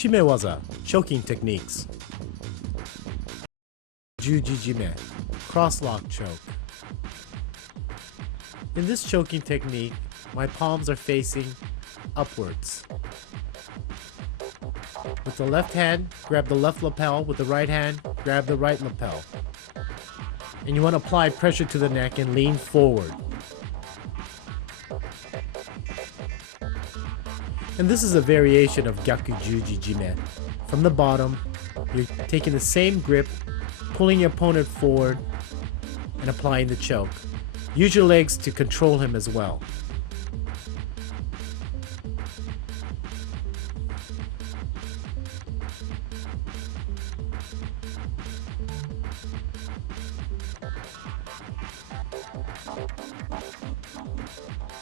Shimewaza, choking techniques. Jujijime, cross-lock choke. In this choking technique, my palms are facing upwards. With the left hand, grab the left lapel. With the right hand, grab the right lapel. And you want to apply pressure to the neck and lean forward. And this is a variation of Gyaku Jujijime. From the bottom, you're taking the same grip, pulling your opponent forward, and applying the choke. Use your legs to control him as well.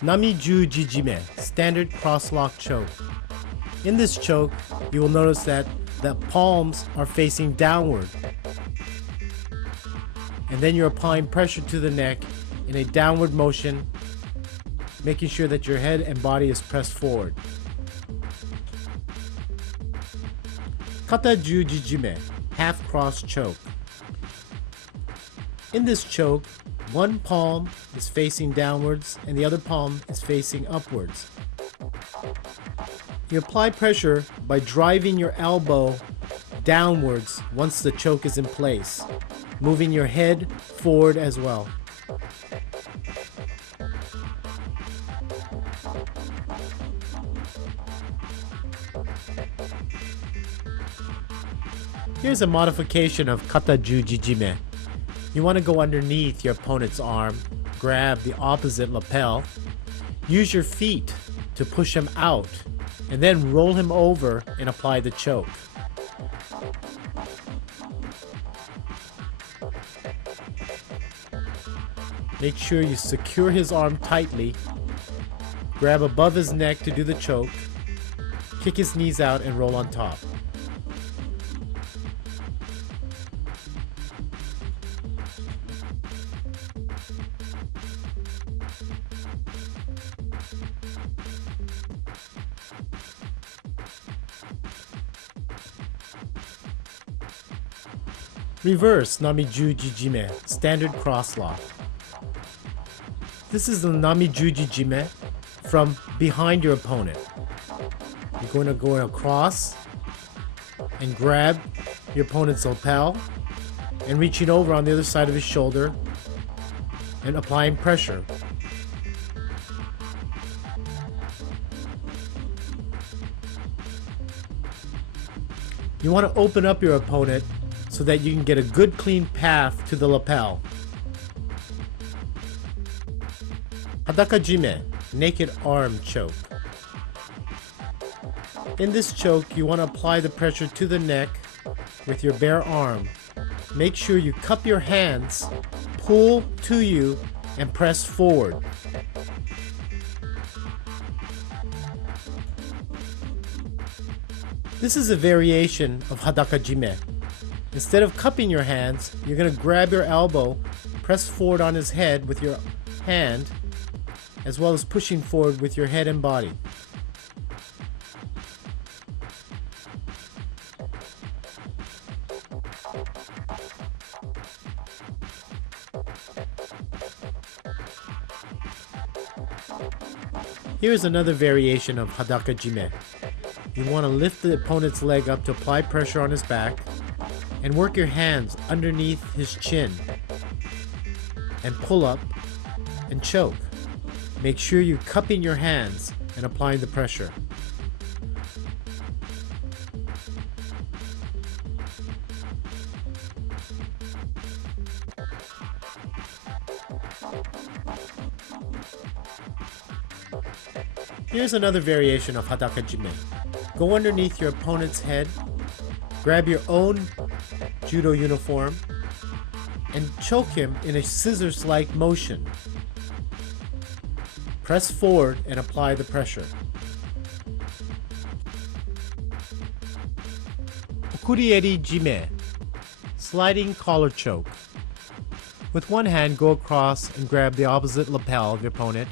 Nami Jujijime, standard cross-lock choke. In this choke, you will notice that the palms are facing downward. And then you're applying pressure to the neck in a downward motion, making sure that your head and body is pressed forward. Kata Jujijime, half cross choke. In this choke, one palm is facing downwards and the other palm is facing upwards. You apply pressure by driving your elbow downwards once the choke is in place, moving your head forward as well. Here's a modification of Kata Jujijime. You want to go underneath your opponent's arm, grab the opposite lapel, use your feet to push him out, and then roll him over and apply the choke. Make sure you secure his arm tightly, grab above his neck to do the choke, kick his knees out and roll on top. Reverse Nami Jujijime, standard cross-lock. This is the Nami Jujijime from behind your opponent. You're going to go across and grab your opponent's lapel and reaching over on the other side of his shoulder and applying pressure. You want to open up your opponent so that you can get a good clean path to the lapel. Hadakajime, naked arm choke. In this choke, you want to apply the pressure to the neck with your bare arm. Make sure you cup your hands, pull to you, and press forward. This is a variation of Hadakajime. Instead of cupping your hands, you're going to grab your elbow, press forward on his head with your hand, as well as pushing forward with your head and body. Here's another variation of Hadakajime. You want to lift the opponent's leg up to apply pressure on his back and work your hands underneath his chin and pull up and choke. Make sure you're cupping your hands and applying the pressure. Here's another variation of Hadakajime. Go underneath your opponent's head, grab your own judo uniform, and choke him in a scissors-like motion. Press forward and apply the pressure. Okurieri Jime, sliding collar choke. With one hand, go across and grab the opposite lapel of your opponent,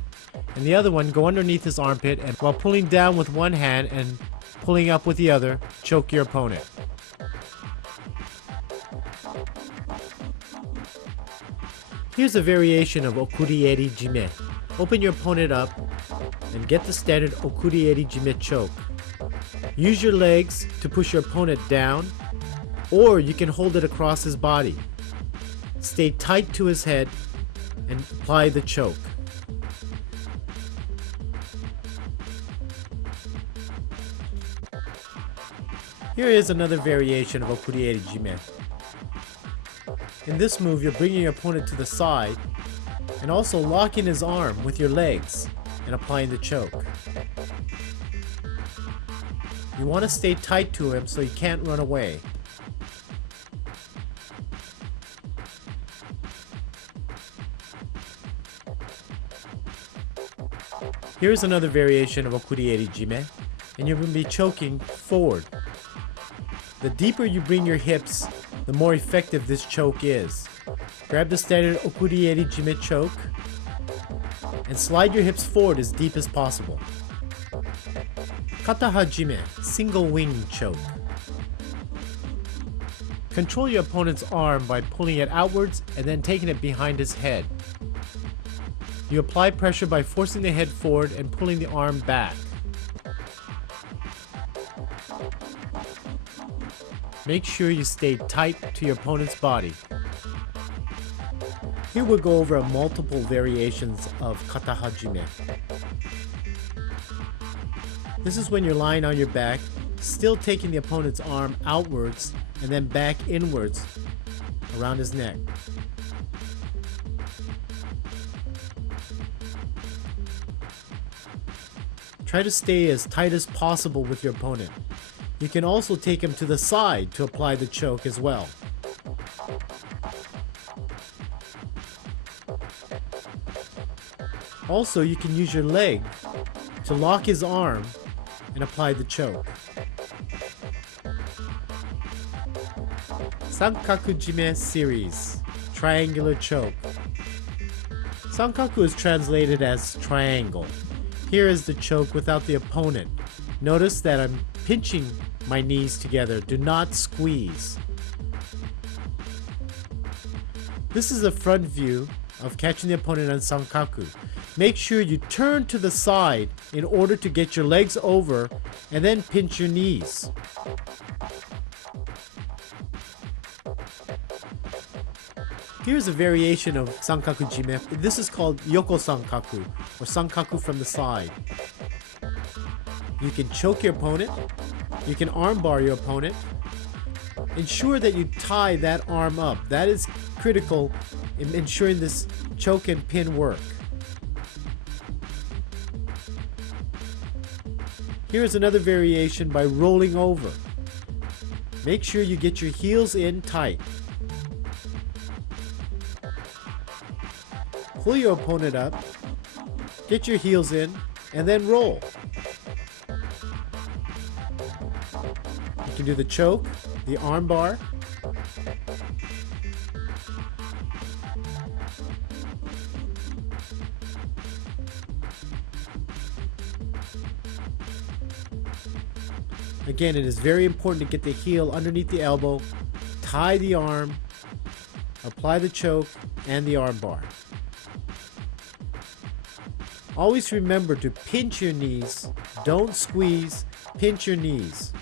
and the other one go underneath his armpit and while pulling down with one hand and pulling up with the other, choke your opponent. Here's a variation of okurieri jime. Open your opponent up and get the standard okurieri jime choke. Use your legs to push your opponent down, or you can hold it across his body. Stay tight to his head and apply the choke. Here is another variation of okurieri jime. In this move, you're bringing your opponent to the side and also locking his arm with your legs and applying the choke. You want to stay tight to him so he can't run away. Here's another variation of okurieri jime, and you're going to be choking forward. The deeper you bring your hips, the more effective this choke is. Grab the standard okurieri jime choke and slide your hips forward as deep as possible. Kata hajime, single wing choke. Control your opponent's arm by pulling it outwards and then taking it behind his head. You apply pressure by forcing the head forward and pulling the arm back. Make sure you stay tight to your opponent's body. Here we'll go over multiple variations of kata hajime. This is when you're lying on your back, still taking the opponent's arm outwards and then back inwards around his neck. Try to stay as tight as possible with your opponent. You can also take him to the side to apply the choke as well. Also, you can use your leg to lock his arm and apply the choke. Sankaku Jime series, triangular choke. Sankaku is translated as triangle. Here is the choke without the opponent. Notice that I'm pinching my knees together. Do not squeeze. This is a front view of catching the opponent on Sankaku. Make sure you turn to the side in order to get your legs over and then pinch your knees. Here's a variation of Sankaku Jime. This is called Yoko Sankaku, or Sankaku from the side. You can choke your opponent. You can armbar your opponent. Ensure that you tie that arm up. That is critical in ensuring this choke and pin work. Here's another variation by rolling over. Make sure you get your heels in tight. Pull your opponent up, get your heels in, and then roll. You can do the choke, the arm bar. Again, it is very important to get the heel underneath the elbow, tie the arm, apply the choke, and the arm bar. Always remember to pinch your knees. Don't squeeze. Pinch your knees.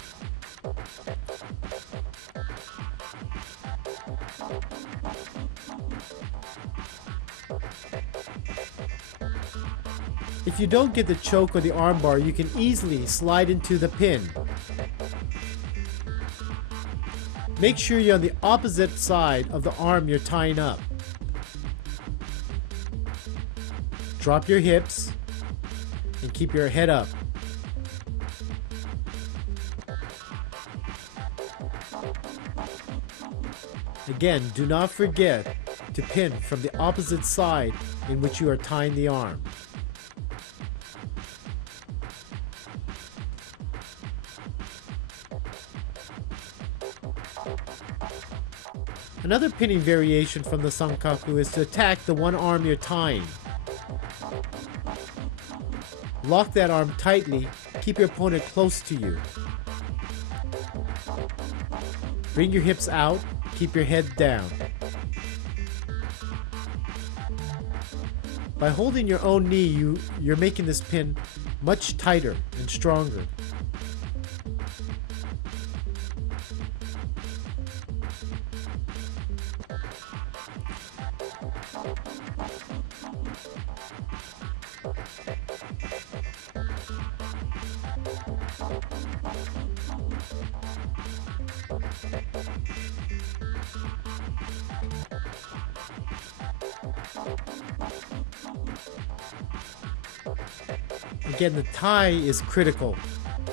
If you don't get the choke or the arm bar, you can easily slide into the pin. Make sure you're on the opposite side of the arm you're tying up. Drop your hips and keep your head up. Again, do not forget to pin from the opposite side in which you are tying the arm. Another pinning variation from the Sankaku is to attack the one arm you're tying. Lock that arm tightly, keep your opponent close to you. Bring your hips out, keep your head down. By holding your own knee, you're making this pin much tighter and stronger. Again, the tie is critical.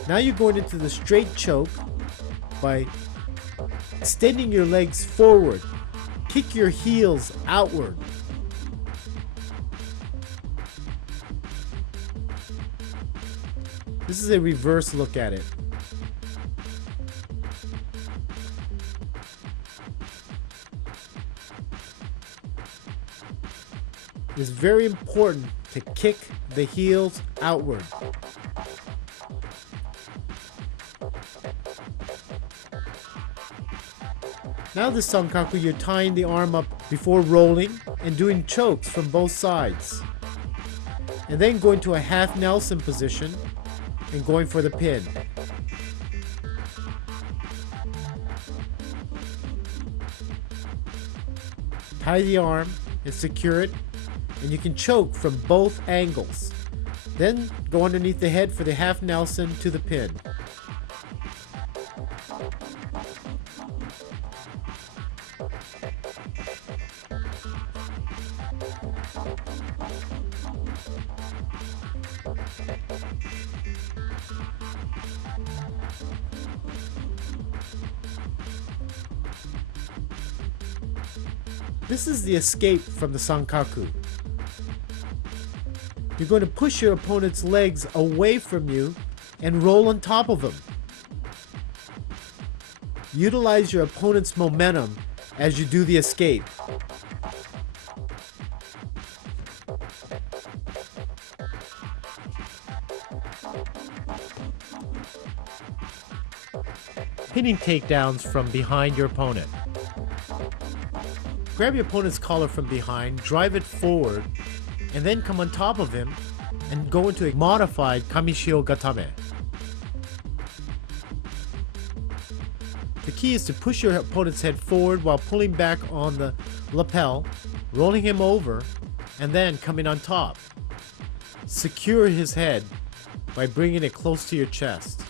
Now you're going into the straight choke by extending your legs forward. Kick your heels outward. This is a reverse look at it. It's very important to kick the heels outward. Now the sankaku, you're tying the arm up before rolling and doing chokes from both sides. And then going to a half Nelson position and going for the pin. Tie the arm and secure it, and you can choke from both angles. Then go underneath the head for the half Nelson to the pin. This is the escape from the sankaku. You're going to push your opponent's legs away from you and roll on top of them. Utilize your opponent's momentum as you do the escape. Pinning takedowns from behind your opponent. Grab your opponent's collar from behind, drive it forward, and then come on top of him and go into a modified kamishio gatame. The key is to push your opponent's head forward while pulling back on the lapel, rolling him over, and then coming on top. Secure his head by bringing it close to your chest.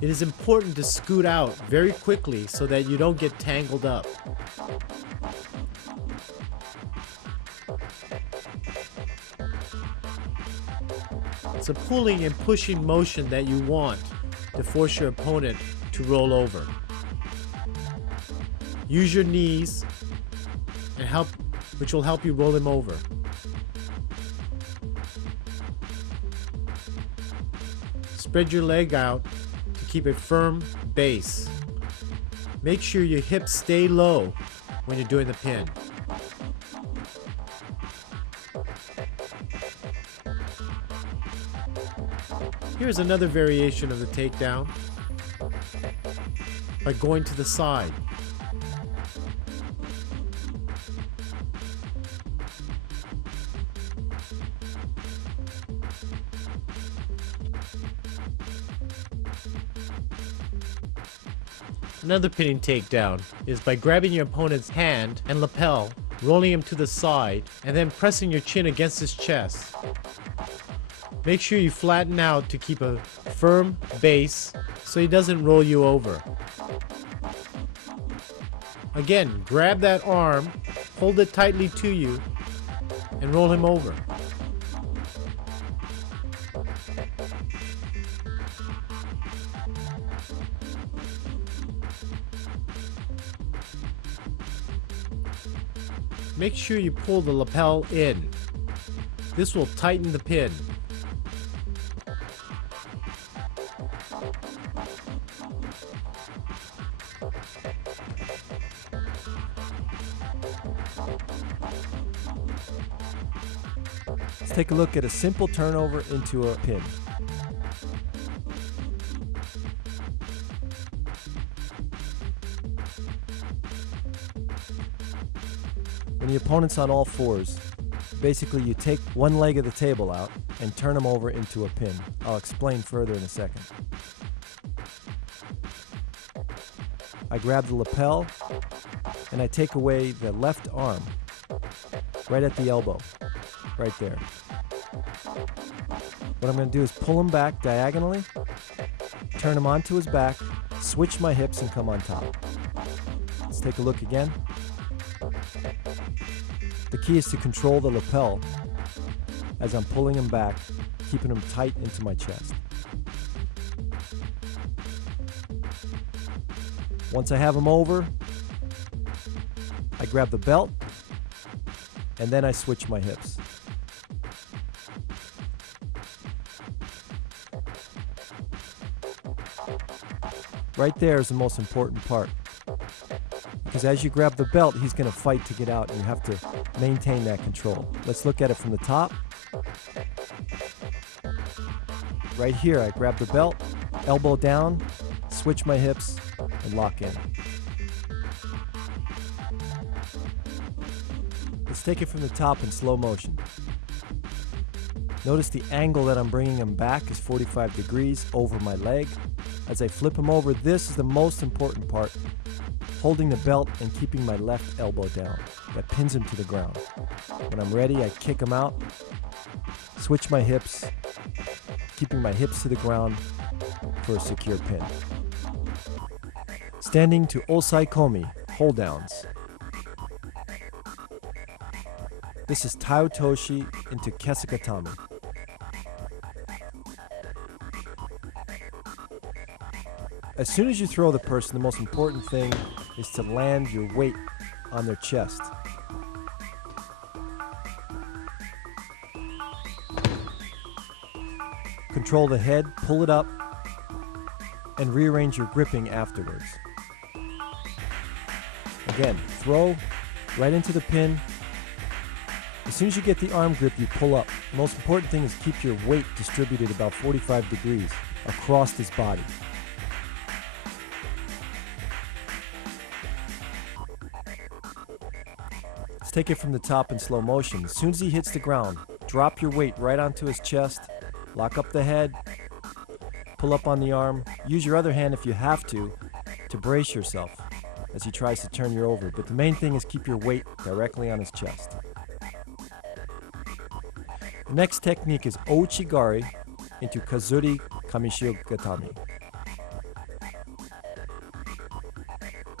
It is important to scoot out very quickly so that you don't get tangled up. It's a pulling and pushing motion that you want to force your opponent to roll over. Use your knees and which will help you roll him over. Spread your leg out to keep a firm base. Make sure your hips stay low when you're doing the pin. Here's another variation of the takedown by going to the side. Another pinning takedown is by grabbing your opponent's hand and lapel, rolling him to the side, and then pressing your chin against his chest. Make sure you flatten out to keep a firm base so he doesn't roll you over. Again, grab that arm, hold it tightly to you, and roll him over. Make sure you pull the lapel in. This will tighten the pin. It's take a look at a simple turnover into a pin. When the opponent's on all fours, basically you take one leg of the table out and turn him over into a pin. I'll explain further in a second. I grab the lapel and I take away the left arm right at the elbow, right there. What I'm going to do is pull him back diagonally, turn him onto his back, switch my hips and come on top. Let's take a look again. The key is to control the lapel as I'm pulling him back, keeping him tight into my chest. Once I have him over, I grab the belt and then I switch my hips. Right there is the most important part. Because as you grab the belt, he's going to fight to get out and you have to maintain that control. Let's look at it from the top. Right here, I grab the belt, elbow down, switch my hips, and lock in. Let's take it from the top in slow motion. Notice the angle that I'm bringing him back is 45 degrees over my leg. As I flip him over, this is the most important part. Holding the belt and keeping my left elbow down. That pins him to the ground. When I'm ready, I kick him out, switch my hips, keeping my hips to the ground for a secure pin. Standing to Osai Komi, hold downs. This is Tao Toshi into Kesugatami. As soon as you throw the person, the most important thing is to land your weight on their chest. Control the head, pull it up, and rearrange your gripping afterwards. Again, throw right into the pin. As soon as you get the arm grip, you pull up. The most important thing is keep your weight distributed about 45 degrees across his body. Let's take it from the top in slow motion. As soon as he hits the ground, drop your weight right onto his chest, lock up the head, pull up on the arm. Use your other hand if you have to brace yourself as he tries to turn you over. But the main thing is keep your weight directly on his chest. The next technique is Ouchigari into Kazuri Kamishiogatami.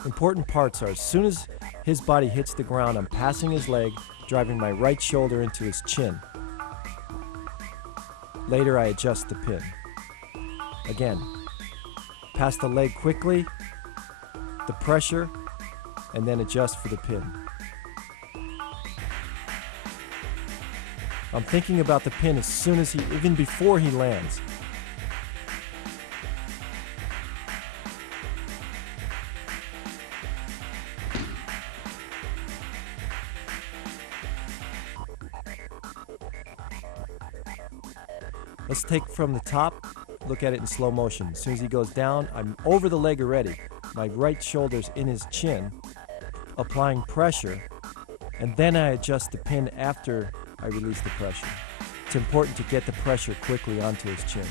Important parts are, as soon as his body hits the ground, I'm passing his leg, driving my right shoulder into his chin. Later, I adjust the pin. Again, pass the leg quickly, the pressure, and then adjust for the pin. I'm thinking about the pin as soon as even before he lands. Let's take from the top, look at it in slow motion. As soon as he goes down, I'm over the leg already. My right shoulder's in his chin, applying pressure, and then I adjust the pin after I release the pressure. It's important to get the pressure quickly onto his chin.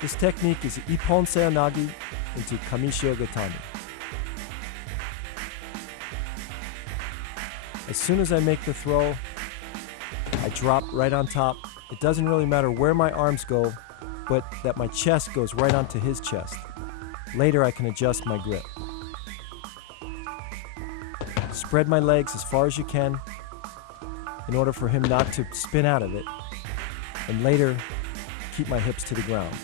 This technique is Ippon Seonagi into Kamishiogatami. As soon as I make the throw, I drop right on top. It doesn't really matter where my arms go, but that my chest goes right onto his chest. Later I can adjust my grip. Spread my legs as far as you can in order for him not to spin out of it, and later keep my hips to the ground.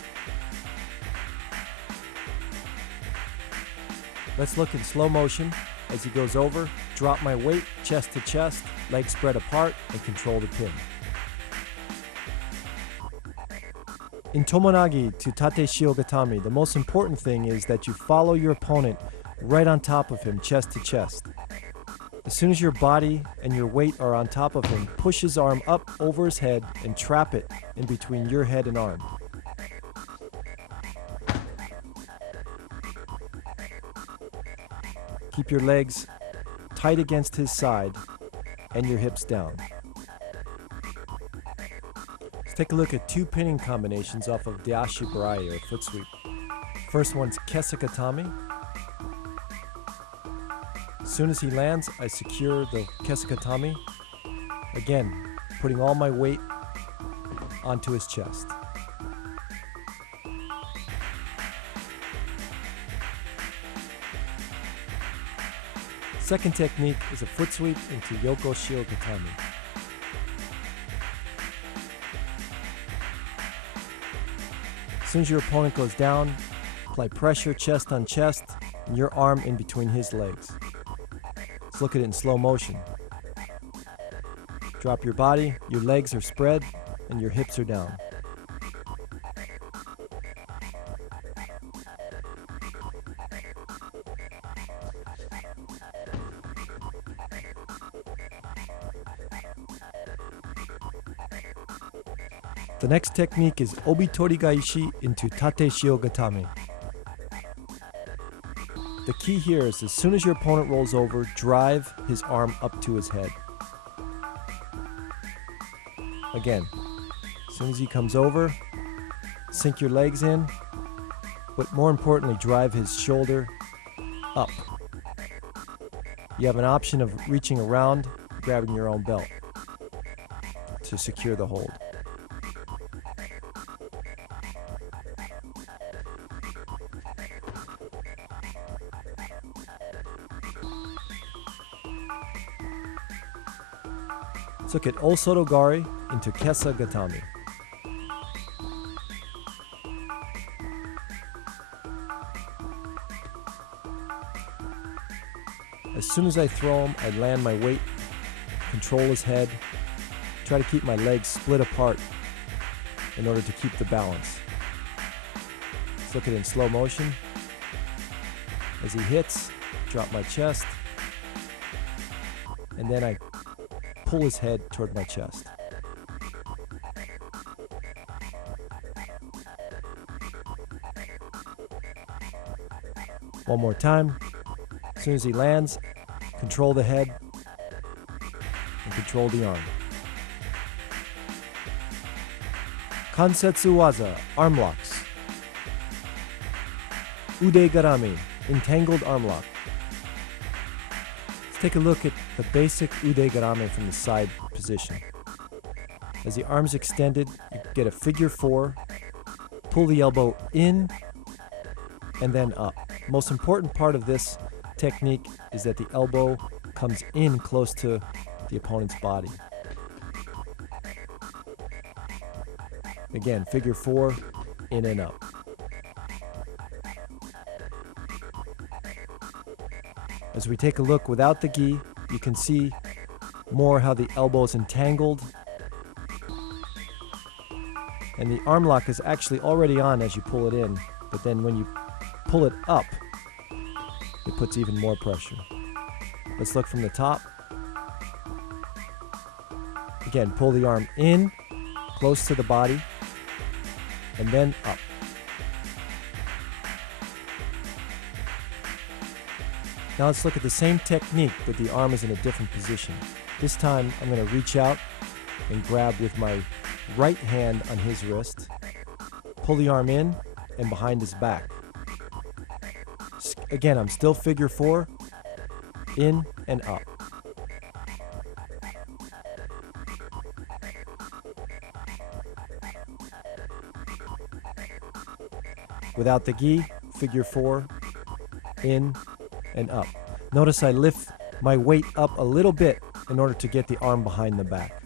Let's look in slow motion as he goes over, drop my weight chest to chest, legs spread apart, and control the pin. In Tomonagi to Tate Shiogatami, the most important thing is that you follow your opponent right on top of him, chest to chest. As soon as your body and your weight are on top of him, push his arm up over his head and trap it in between your head and arm. Keep your legs tight against his side and your hips down. Let's take a look at two pinning combinations off of Dashi Barai, or foot sweep. First one's Kesakatami. As soon as he lands, I secure the Kesakatami, again, putting all my weight onto his chest. Second technique is a foot sweep into Yoko Shiokatami. As soon as your opponent goes down, apply pressure chest on chest and your arm in between his legs. Let's look at it in slow motion. Drop your body, your legs are spread, and your hips are down. The next technique is Obitori Gaishi into Tate Shiogatame. The key here is as soon as your opponent rolls over, drive his arm up to his head. Again, as soon as he comes over, sink your legs in, but more importantly, drive his shoulder up. You have an option of reaching around, grabbing your own belt to secure the hold. Let's look at Osotogari into Kesa Gatami. As soon as I throw him, I land my weight, control his head, try to keep my legs split apart in order to keep the balance. Let's look at it in slow motion. As he hits, drop my chest, and then I pull his head toward my chest. One more time. As soon as he lands, control the head and control the arm. Kansetsu Waza, arm locks. Ude Garami, entangled arm lock. Take a look at the basic Ude Garame from the side position. As the arm's extended, you get a figure 4, pull the elbow in, and then up. Most important part of this technique is that the elbow comes in close to the opponent's body. Again, figure 4, in and up. As we take a look without the gi, you can see more how the elbow is entangled. And the arm lock is actually already on as you pull it in, but then when you pull it up, it puts even more pressure. Let's look from the top. Again, pull the arm in, close to the body, and then up. Now let's look at the same technique, but the arm is in a different position. This time I'm going to reach out and grab with my right hand on his wrist, pull the arm in and behind his back. Again, I'm still figure 4, in and up. Without the gi, figure 4, in and up. Notice I lift my weight up a little bit in order to get the arm behind the back.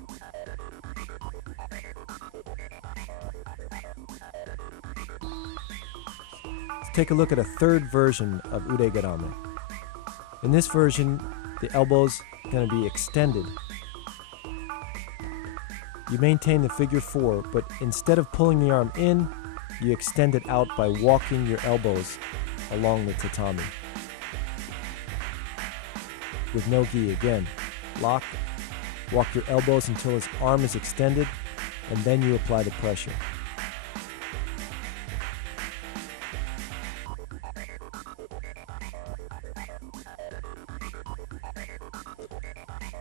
Let's take a look at a third version of Ude Garame. In this version, the elbow's going to be extended. You maintain the figure 4, but instead of pulling the arm in, you extend it out by walking your elbows along the tatami. with no gi. Again, lock, walk your elbows until his arm is extended, and then you apply the pressure.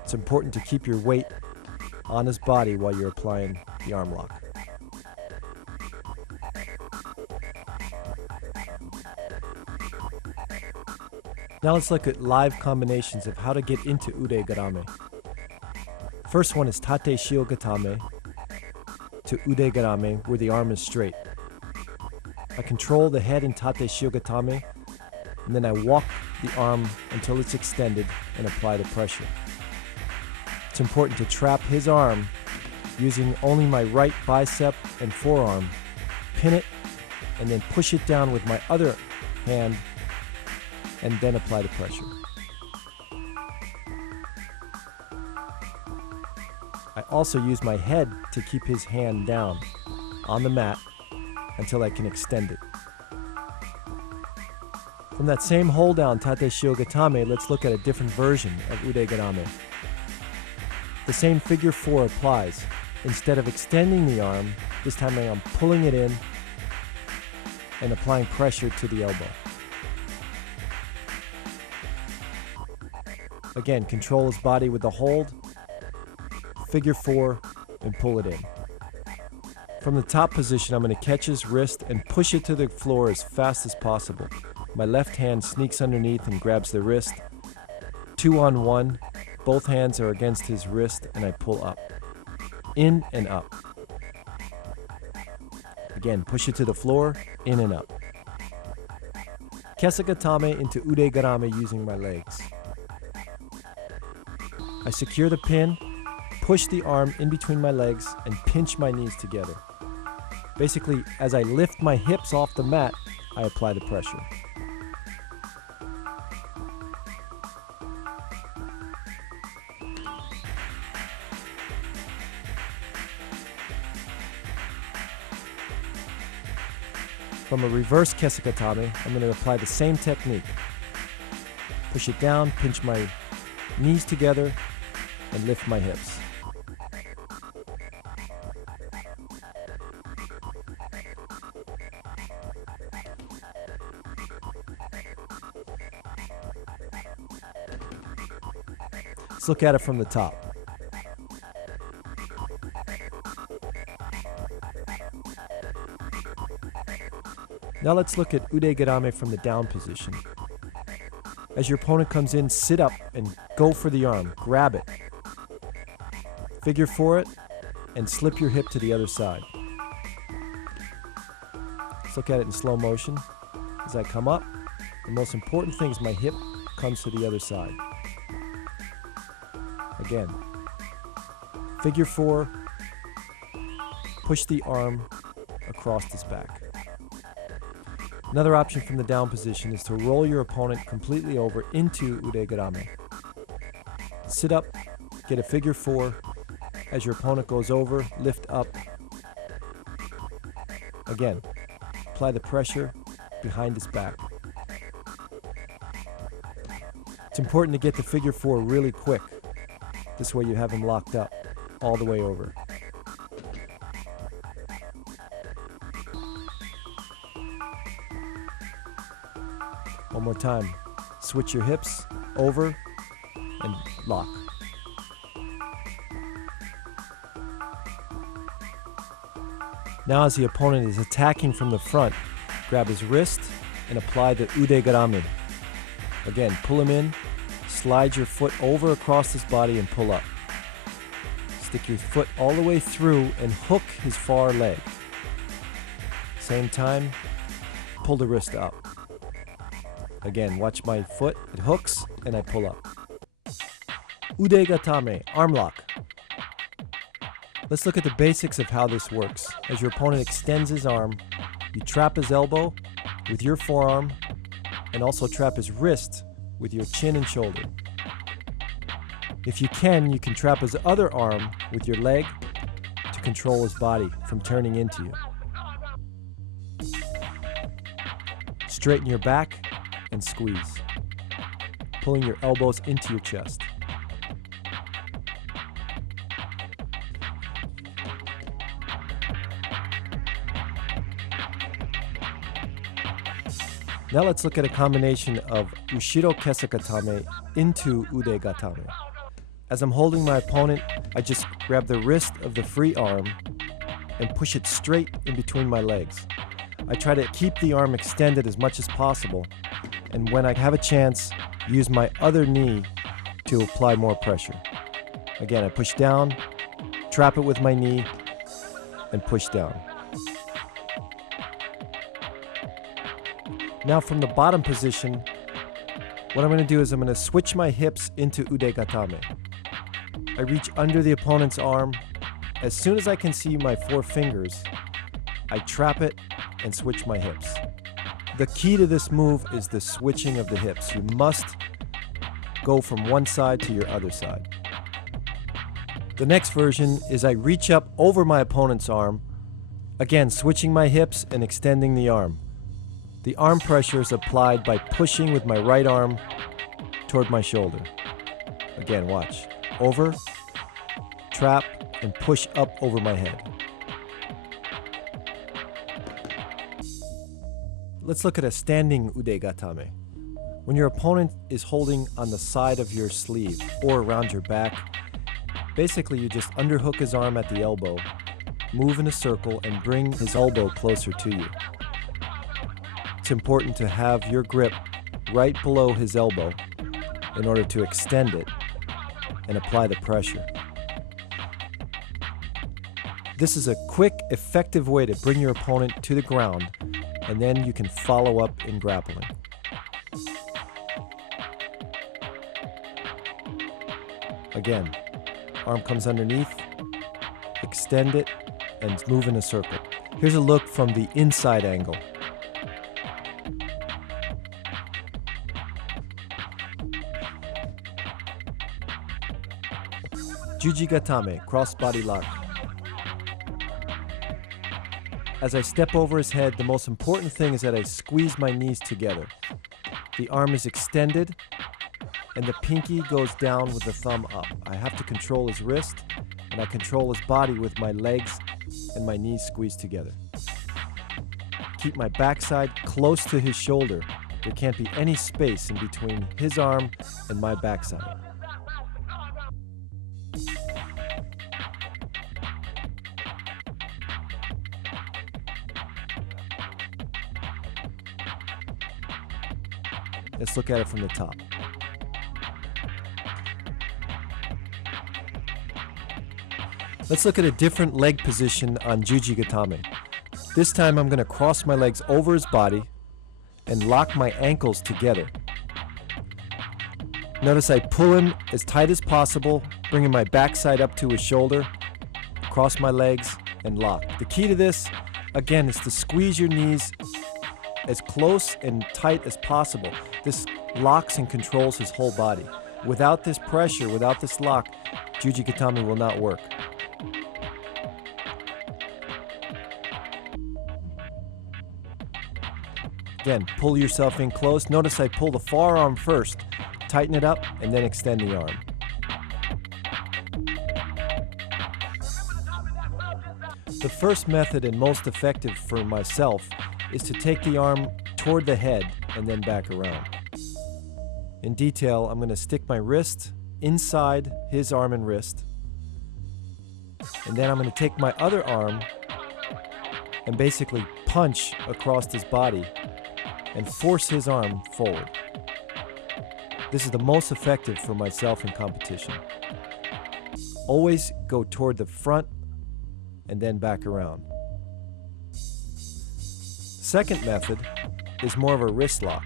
It's important to keep your weight on his body while you're applying the arm lock. Now let's look at live combinations of how to get into ude garame. First one is tate shio gatame to ude garame, where the arm is straight. I control the head in tate shio gatame, and then I walk the arm until it's extended and apply the pressure. It's important to trap his arm using only my right bicep and forearm, pin it, and then push it down with my other hand, and then apply the pressure. I also use my head to keep his hand down on the mat until I can extend it. From that same hold down, tate shio gatame, let's look at a different version of ude garame. The same figure 4 applies. Instead of extending the arm, this time I'm pulling it in and applying pressure to the elbow. Again, control his body with the hold, figure 4, and pull it in. From the top position, I'm going to catch his wrist and push it to the floor as fast as possible. My left hand sneaks underneath and grabs the wrist. 2-on-1, both hands are against his wrist, and I pull up. In and up. Again, push it to the floor, in and up. Kesagatame into ude garame using my legs. I secure the pin, push the arm in between my legs, and pinch my knees together. Basically, as I lift my hips off the mat, I apply the pressure. From a reverse kesagatame, I'm going to apply the same technique. Push it down, pinch my knees together, and lift my hips. Let's look at it from the top. Now let's look at ude garame from the down position. As your opponent comes in, sit up and go for the arm. Grab it. Figure 4 it, and slip your hip to the other side. Let's look at it in slow motion. As I come up, the most important thing is my hip comes to the other side. Again, figure 4, push the arm across his back. Another option from the down position is to roll your opponent completely over into ude garame. Sit up, get a figure 4. As your opponent goes over, lift up. Again, apply the pressure behind his back. It's important to get the figure 4 really quick. This way you have him locked up all the way over. One more time. Switch your hips over and lock. Now as the opponent is attacking from the front, grab his wrist and apply the ude garame. Again, pull him in, slide your foot over across his body and pull up. Stick your foot all the way through and hook his far leg. Same time, pull the wrist up. Again, watch my foot, it hooks, and I pull up. Ude gatame, arm lock. Let's look at the basics of how this works. As your opponent extends his arm, you trap his elbow with your forearm and also trap his wrist with your chin and shoulder. If you can trap his other arm with your leg to control his body from turning into you. Straighten your back and squeeze. pulling your elbows into your chest. Now let's look at a combination of Ushiro Kesagatame into Ude Gatame. As I'm holding my opponent, I just grab the wrist of the free arm and push it straight in between my legs. I try to keep the arm extended as much as possible, and when I have a chance, use my other knee to apply more pressure. Again, I push down, trap it with my knee, and push down. Now from the bottom position, what I'm going to do is I'm going to switch my hips into Ude Gatame. I reach under the opponent's arm. As soon as I can see my 4 fingers, I trap it and switch my hips. The key to this move is the switching of the hips. You must go from one side to your other side. The next version is I reach up over my opponent's arm, again switching my hips and extending the arm. The arm pressure is applied by pushing with my right arm toward my shoulder. Again, watch. Over, trap, and push up over my head. Let's look at a standing Ude Gatame. When your opponent is holding on the side of your sleeve or around your back, basically you just underhook his arm at the elbow, move in a circle, and bring his elbow closer to you. It's important to have your grip right below his elbow in order to extend it and apply the pressure. This is a quick, effective way to bring your opponent to the ground, and then you can follow up in grappling. Again, arm comes underneath, extend it, and move in a circle. Here's a look from the inside angle. Juji Gatame, cross-body lock. As I step over his head, the most important thing is that I squeeze my knees together. The arm is extended, and the pinky goes down with the thumb up. I have to control his wrist, and I control his body with my legs and my knees squeezed together. Keep my backside close to his shoulder. There can't be any space in between his arm and my backside. Let's look at it from the top. Let's look at a different leg position on Juji Gatame. This time I'm going to cross my legs over his body and lock my ankles together. Notice I pull him as tight as possible, bringing my backside up to his shoulder, cross my legs, and lock. The key to this, again, is to squeeze your knees as close and tight as possible. This locks and controls his whole body. Without this pressure, without this lock, Juji Gatame will not work. Again, pull yourself in close. Notice I pull the forearm first, tighten it up, and then extend the arm. The first method and most effective for myself is to take the arm toward the head and then back around. In detail, I'm going to stick my wrist inside his arm and wrist, and then I'm going to take my other arm and basically punch across his body and force his arm forward. This is the most effective for myself in competition. Always go toward the front and then back around. Second method is more of a wrist lock.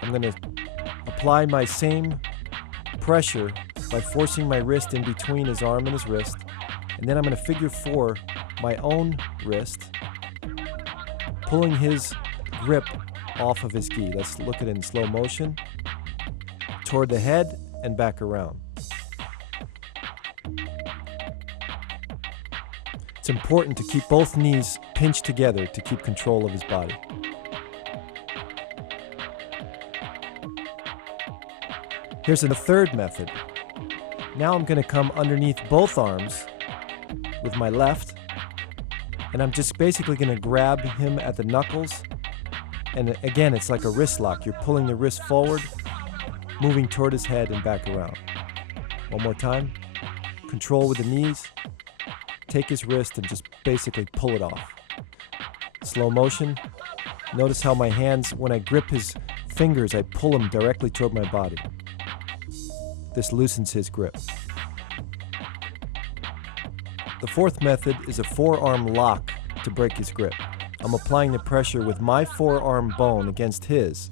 I'm going to apply my same pressure by forcing my wrist in between his arm and his wrist, and then I'm going to figure 4 my own wrist, pulling his grip off of his gi. Let's look at it in slow motion. Toward the head and back around. It's important to keep both knees pinched together to keep control of his body. Here's a third method. Now I'm going to come underneath both arms with my left, and I'm just basically going to grab him at the knuckles. And again, it's like a wrist lock. You're pulling the wrist forward, moving toward his head and back around. One more time. Control with the knees. Take his wrist and just basically pull it off. Slow motion. Notice how my hands, when I grip his fingers, I pull him directly toward my body. This loosens his grip. The fourth method is a forearm lock to break his grip. I'm applying the pressure with my forearm bone against his,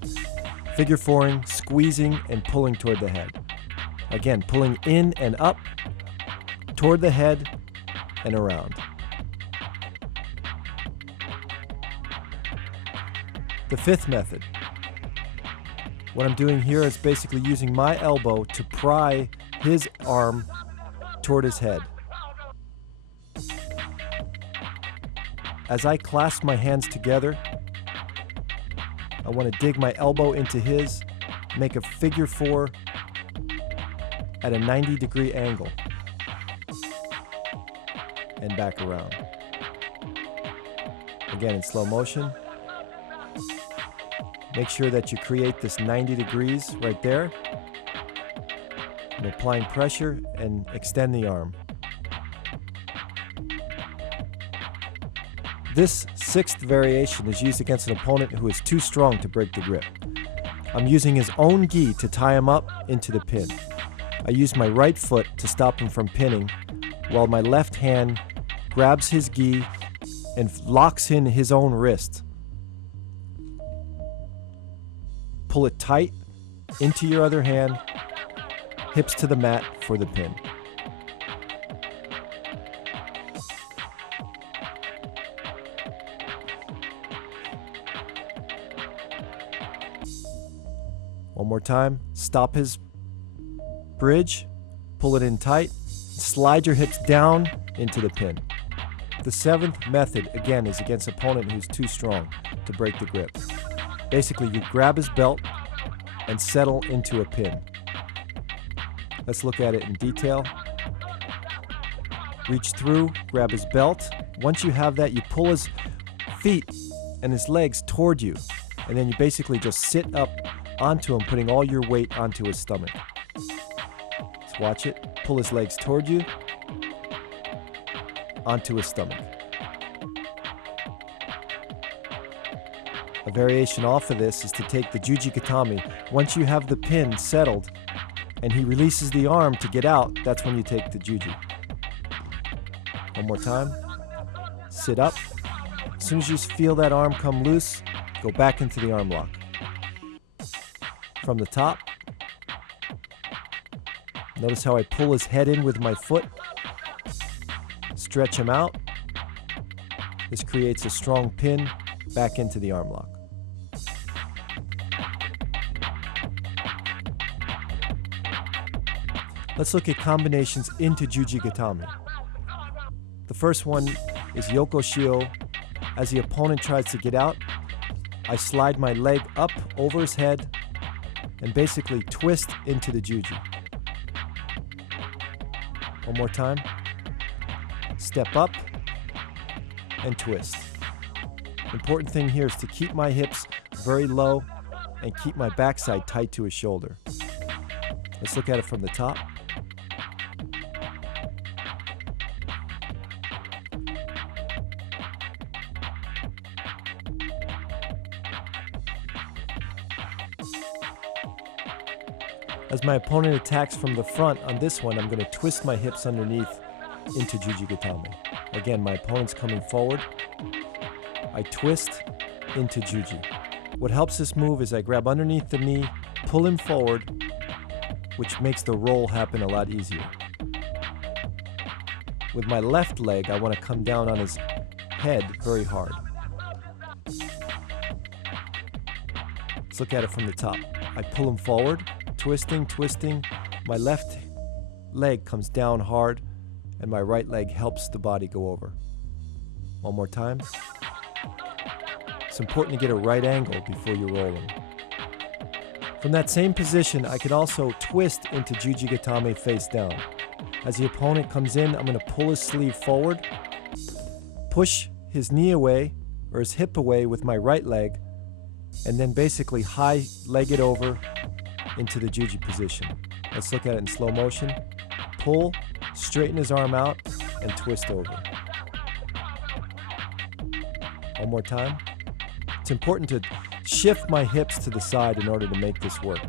figure fouring, squeezing, and pulling toward the head. Again, pulling in and up, toward the head, and around. The fifth method. What I'm doing here is basically using my elbow to pry his arm toward his head. As I clasp my hands together, I want to dig my elbow into his, make a figure four at a 90-degree angle, and back around. Again, in slow motion. Make sure that you create this 90 degrees right there. And applying pressure and extend the arm. This sixth variation is used against an opponent who is too strong to break the grip. I'm using his own gi to tie him up into the pin. I use my right foot to stop him from pinning, while my left hand grabs his gi and locks in his own wrist. Pull it tight into your other hand, hips to the mat for the pin. One more time. Stop his bridge, pull it in tight, slide your hips down into the pin. The seventh method, again, is against an opponent who's too strong to break the grip. Basically, you grab his belt and settle into a pin. Let's look at it in detail. Reach through, grab his belt. Once you have that, you pull his feet and his legs toward you, and then you basically just sit up onto him, putting all your weight onto his stomach. Let's watch it. Pull his legs toward you, onto his stomach. A variation off of this is to take the Jujigatami. Once you have the pin settled and he releases the arm to get out, that's when you take the Juji. One more time. Sit up. As soon as you feel that arm come loose, go back into the arm lock. From the top, notice how I pull his head in with my foot, stretch him out. This creates a strong pin back into the arm lock. Let's look at combinations into Jujigatami. The first one is Yoko Shio. As the opponent tries to get out, I slide my leg up over his head and basically twist into the Juji. One more time. Step up and twist. Important thing here is to keep my hips very low and keep my backside tight to his shoulder. Let's look at it from the top. As my opponent attacks from the front on this one, I'm going to twist my hips underneath into Jujigatami. Again, my opponent's coming forward. I twist into Juji. What helps this move is I grab underneath the knee, pull him forward, which makes the roll happen a lot easier. With my left leg, I want to come down on his head very hard. Let's look at it from the top. I pull him forward, twisting. My left leg comes down hard, and my right leg helps the body go over. One more time. It's important to get a right angle before you roll him. From that same position, I could also twist into Jujigatame face down. As the opponent comes in, I'm going to pull his sleeve forward, push his knee away or his hip away with my right leg, and then basically high leg it over into the Juji position. Let's look at it in slow motion. Pull, straighten his arm out, and twist over. One more time. It's important to shift my hips to the side in order to make this work.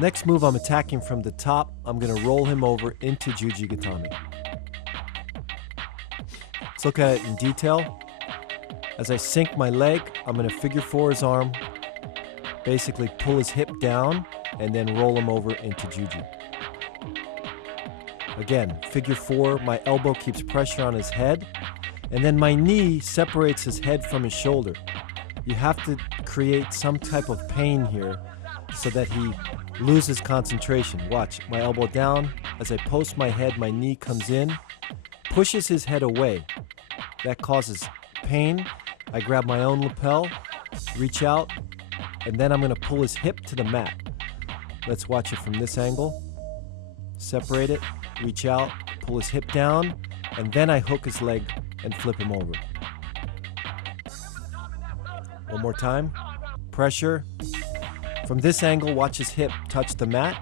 Next move, I'm attacking from the top. I'm going to roll him over into Jujigatame. Let's look at it in detail. As I sink my leg, I'm going to figure four his arm, basically pull his hip down, and then roll him over into Juji. Again, figure four, my elbow keeps pressure on his head, and then my knee separates his head from his shoulder. You have to create some type of pain here so that he loses concentration. Watch, my elbow down. As I post my head, my knee comes in, pushes his head away. That causes pain. I grab my own lapel, reach out, and then I'm going to pull his hip to the mat. Let's watch it from this angle. Separate it, reach out, pull his hip down, and then I hook his leg and flip him over. One more time. Pressure. From this angle, watch his hip touch the mat,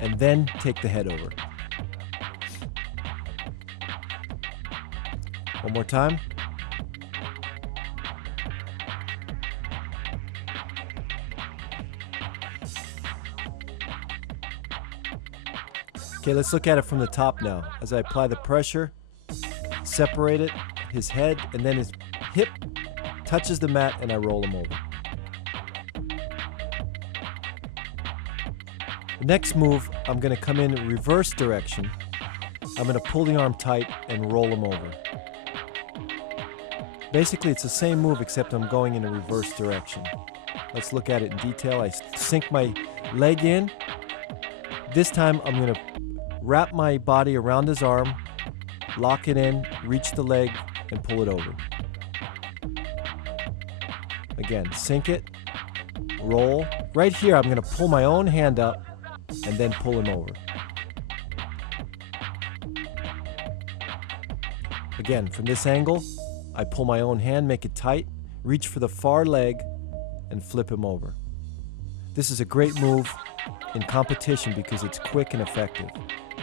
and then take the head over. One more time. Okay, let's look at it from the top now. As I apply the pressure, separate it, his head, and then his hip touches the mat, and I roll him over. The next move, I'm going to come in reverse direction. I'm going to pull the arm tight and roll him over. Basically, it's the same move except I'm going in a reverse direction. Let's look at it in detail. I sink my leg in. This time, I'm going to wrap my body around his arm, lock it in, reach the leg, and pull it over. Again, sink it, roll. Right here, I'm going to pull my own hand up and then pull him over. Again, from this angle, I pull my own hand, make it tight, reach for the far leg, and flip him over. This is a great move in competition because it's quick and effective.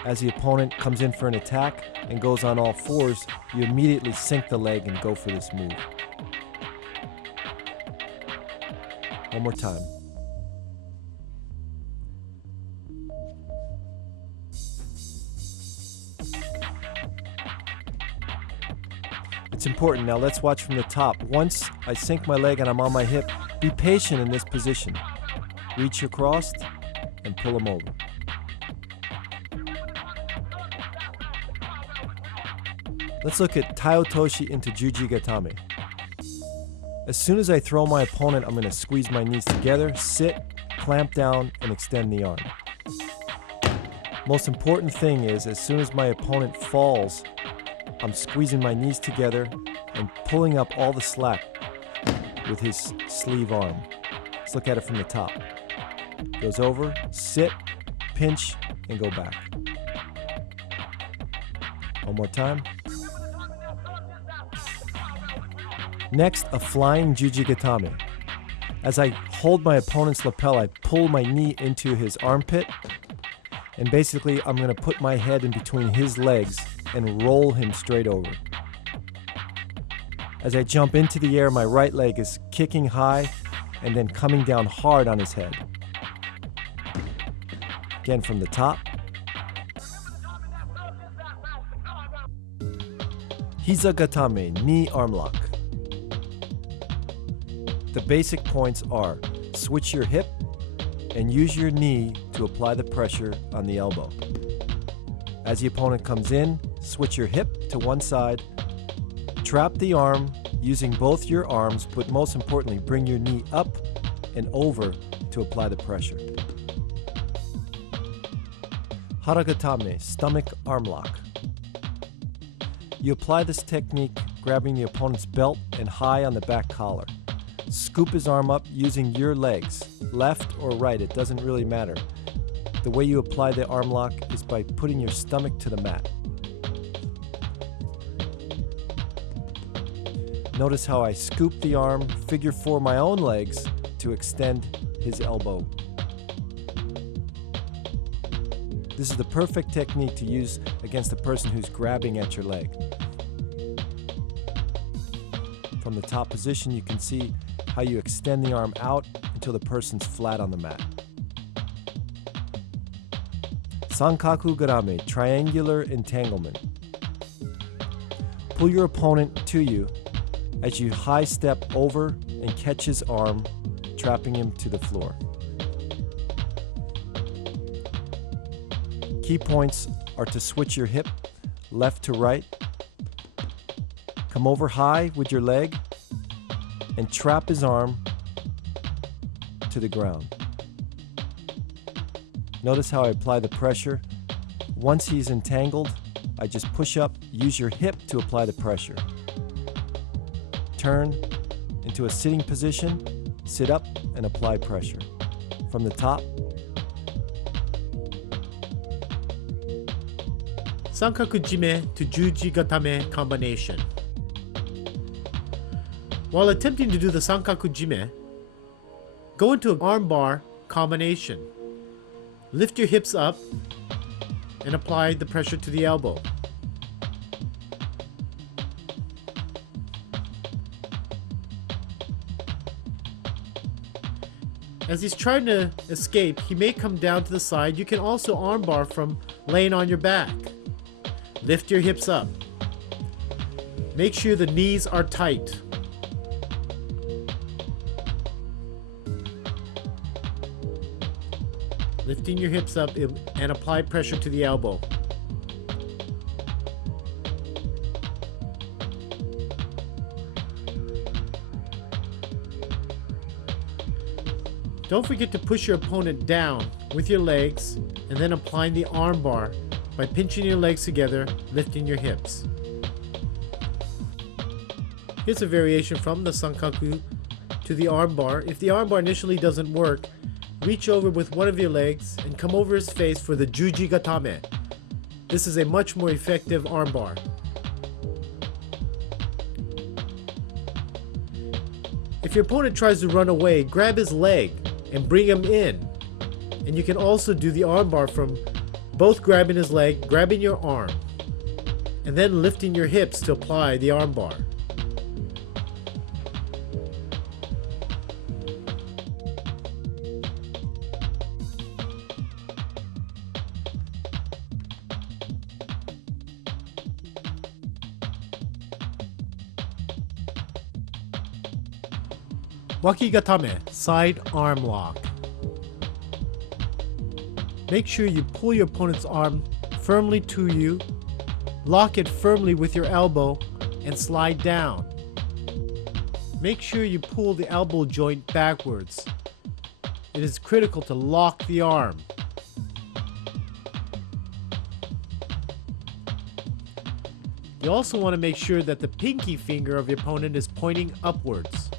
As the opponent comes in for an attack and goes on all fours, you immediately sink the leg and go for this move. One more time. It's important. Now let's watch from the top. Once I sink my leg and I'm on my hip, be patient in this position. Reach across and pull him over. Let's look at Taiotoshi into Jujigatame. As soon as I throw my opponent, I'm going to squeeze my knees together, sit, clamp down, and extend the arm. Most important thing is, as soon as my opponent falls, I'm squeezing my knees together and pulling up all the slack with his sleeve arm. Let's look at it from the top. Goes over, sit, pinch, and go back. One more time. Next, a flying Jujigatame. As I hold my opponent's lapel, I pull my knee into his armpit, and basically I'm going to put my head in between his legs and roll him straight over. As I jump into the air, my right leg is kicking high and then coming down hard on his head. Again from the top. Hizagatame, knee arm lock. The basic points are switch your hip and use your knee to apply the pressure on the elbow. As the opponent comes in, switch your hip to one side, trap the arm using both your arms, but most importantly, bring your knee up and over to apply the pressure. Haragatame, stomach arm lock. You apply this technique grabbing the opponent's belt and high on the back collar. Scoop his arm up using your legs, left or right, it doesn't really matter. The way you apply the arm lock is by putting your stomach to the mat. Notice how I scoop the arm, figure four my own legs to extend his elbow. This is the perfect technique to use against a person who's grabbing at your leg. From the top position, you can see how you extend the arm out until the person's flat on the mat. Sankaku garame, triangular entanglement. Pull your opponent to you as you high step over and catch his arm, trapping him to the floor. Key points are to switch your hip left to right, come over high with your leg, and trap his arm to the ground. Notice how I apply the pressure. Once he's entangled, I just push up, use your hip to apply the pressure. Turn into a sitting position, sit up, and apply pressure. From the top, Sankaku jime to juji gatame combination. While attempting to do the Sankaku jime, go into an armbar combination. Lift your hips up and apply the pressure to the elbow. As he's trying to escape, he may come down to the side. You can also armbar from laying on your back. Lift your hips up. Make sure the knees are tight. Lifting your hips up and apply pressure to the elbow. Don't forget to push your opponent down with your legs and then applying the arm bar by pinching your legs together, lifting your hips. Here's a variation from the Sankaku to the arm bar. If the arm bar initially doesn't work, reach over with one of your legs and come over his face for the Juji Gatame. This is a much more effective arm bar. If your opponent tries to run away, grab his leg and bring him in. And you can also do the arm bar from both grabbing his leg, grabbing your arm, and then lifting your hips to apply the arm bar. Wakigatame, side arm lock. Make sure you pull your opponent's arm firmly to you, lock it firmly with your elbow, and slide down. Make sure you pull the elbow joint backwards. It is critical to lock the arm. You also want to make sure that the pinky finger of your opponent is pointing upwards.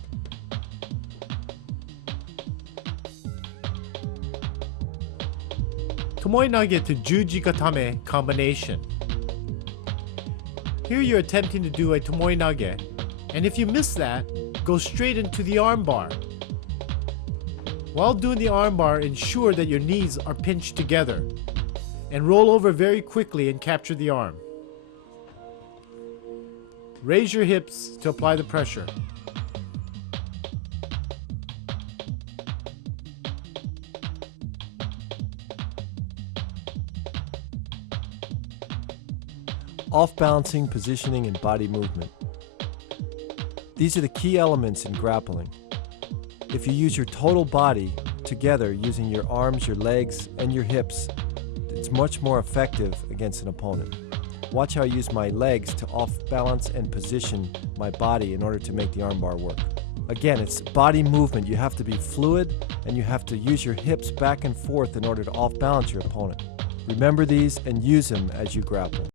Tomoe nage to Juji Gatame combination. Here you're attempting to do a tomoe nage, and if you miss that, go straight into the armbar. While doing the armbar, ensure that your knees are pinched together, and roll over very quickly and capture the arm. Raise your hips to apply the pressure. Off-balancing, positioning, and body movement. These are the key elements in grappling. If you use your total body together using your arms, your legs, and your hips, it's much more effective against an opponent. Watch how I use my legs to off-balance and position my body in order to make the armbar work. Again, it's body movement. You have to be fluid, and you have to use your hips back and forth in order to off-balance your opponent. Remember these and use them as you grapple.